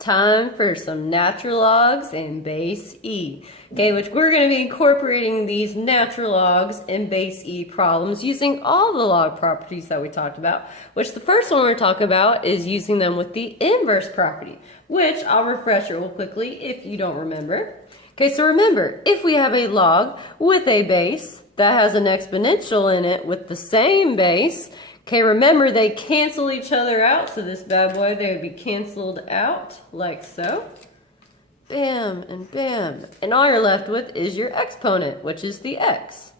time for some natural logs and base E. Okay, which we're going to be incorporating these natural logs and base E problems using all the log properties that we talked about, which the first one we're talking about is using them with the inverse property, which I'll refresh real quickly if you don't remember. Okay, so remember, if we have a log with a base that has an exponential in it with the same base, okay, remember they cancel each other out, so this bad boy, they would be canceled out like so. Bam and bam. And all you're left with is your exponent, which is the x.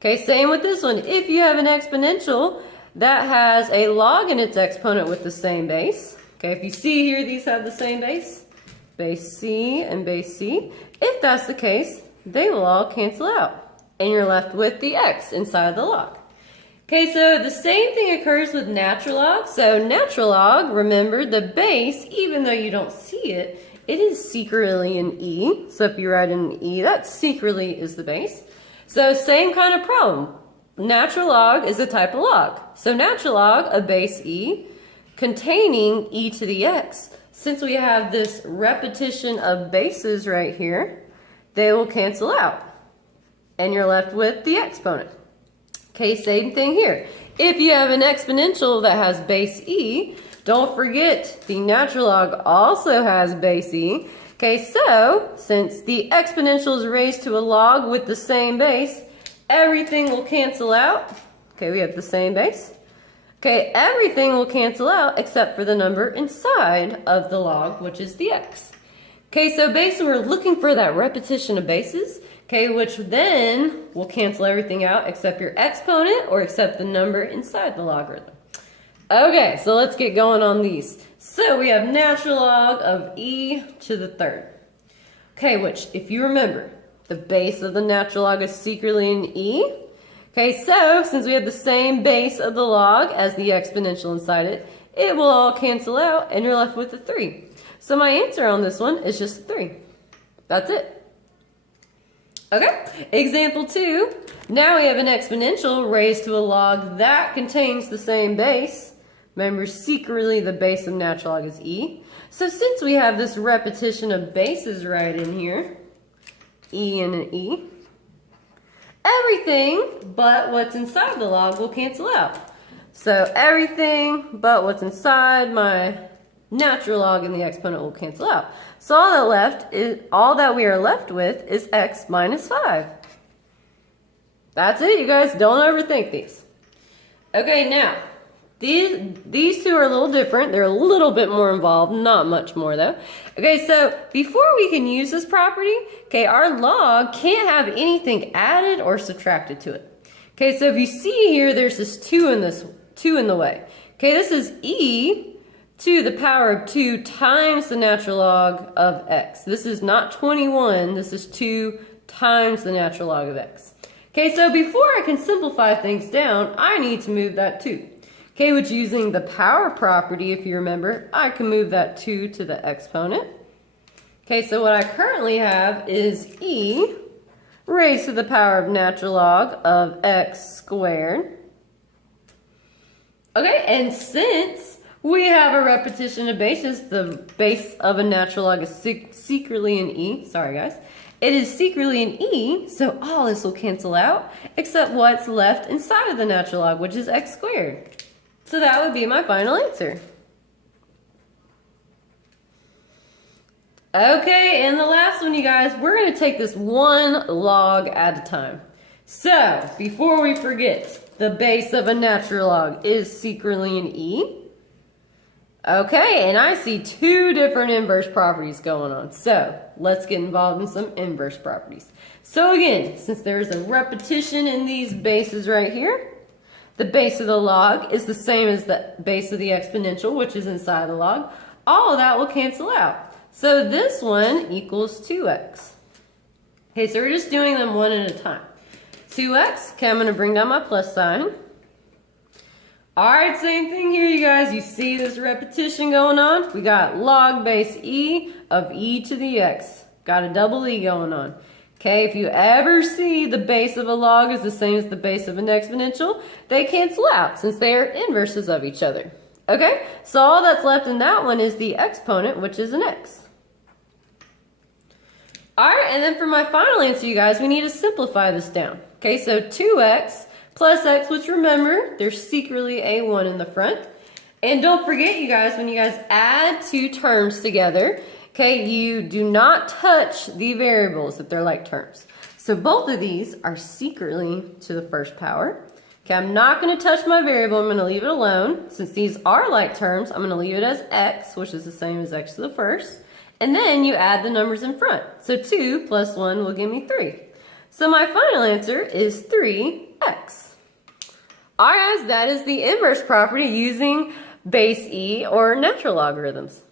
Okay, same with this one. If you have an exponential that has a log in its exponent with the same base, okay, if you see here, these have the same base C and base C. If that's the case, they will all cancel out, and you're left with the x inside the log. Okay, so the same thing occurs with natural log. So natural log, remember the base, even though you don't see it, it is secretly an E. So if you write an E, that secretly is the base. So same kind of problem. Natural log is a type of log. So natural log, a base E, containing e to the x. Since we have this repetition of bases right here, they will cancel out, and you're left with the exponent. Okay, same thing here. If you have an exponential that has base e, don't forget the natural log also has base e. Okay, so since the exponential is raised to a log with the same base, everything will cancel out. Okay, we have the same base. Okay, everything will cancel out except for the number inside of the log, which is the x. Okay, so basically we're looking for that repetition of bases, okay, which then will cancel everything out except your exponent or except the number inside the logarithm. Okay, so let's get going on these. So we have natural log of e to the third. Okay, which if you remember, the base of the natural log is secretly an e. Okay, so since we have the same base of the log as the exponential inside it, it will all cancel out and you're left with a 3. So my answer on this one is just 3. That's it. Okay, example 2. Now we have an exponential raised to a log that contains the same base. Remember, secretly the base of natural log is e. So since we have this repetition of bases right in here, e and an e, everything but what's inside the log will cancel out. So everything but what's inside my natural log and the exponent will cancel out. So all that we are left with is x minus 5. That's it, you guys. Don't overthink these. Okay, now these two are a little different. They're a little bit more involved, not much more though. Okay, so before we can use this property, okay, our log can't have anything added or subtracted to it. Okay, so if you see here, there's this 2 in the way. Okay, this is e to the power of 2 times the natural log of x. This is not 21, this is 2 times the natural log of x. Okay, so before I can simplify things down, I need to move that 2. Okay, which using the power property, if you remember, I can move that 2 to the exponent. Okay, so what I currently have is e raised to the power of natural log of x squared. Okay, and since we have a repetition of bases, the base of a natural log is secretly an e. Sorry, guys. It is secretly an e, so all this will cancel out, except what's left inside of the natural log, which is x squared. So that would be my final answer. Okay, and the last one, you guys, we're going to take this one log at a time. So, before we forget, the base of a natural log is secretly an e. Okay, and I see 2 different inverse properties going on. So, let's get involved in some inverse properties. So again, since there's a repetition in these bases right here, the base of the log is the same as the base of the exponential, which is inside the log. All of that will cancel out. So this one equals 2x. Okay, so we're just doing them one at a time. 2x, okay, I'm going to bring down my plus sign. Alright, same thing here, you guys. You see this repetition going on? We got log base e of e to the x. Got a double e going on. Okay, if you ever see the base of a log is the same as the base of an exponential, they cancel out since they are inverses of each other. Okay, so all that's left in that one is the exponent, which is an x. All right, and then for my final answer, you guys, we need to simplify this down. Okay, so 2x plus x, which remember, there's secretly a 1 in the front. And don't forget, you guys, when you guys add two terms together, okay, you do not touch the variables if they're like terms. So both of these are secretly to the first power. Okay, I'm not going to touch my variable. I'm going to leave it alone. Since these are like terms, I'm going to leave it as x, which is the same as x to the first. And then you add the numbers in front. So 2 plus 1 will give me 3. So my final answer is 3x. All right, guys, that is the inverse property using base e or natural logarithms.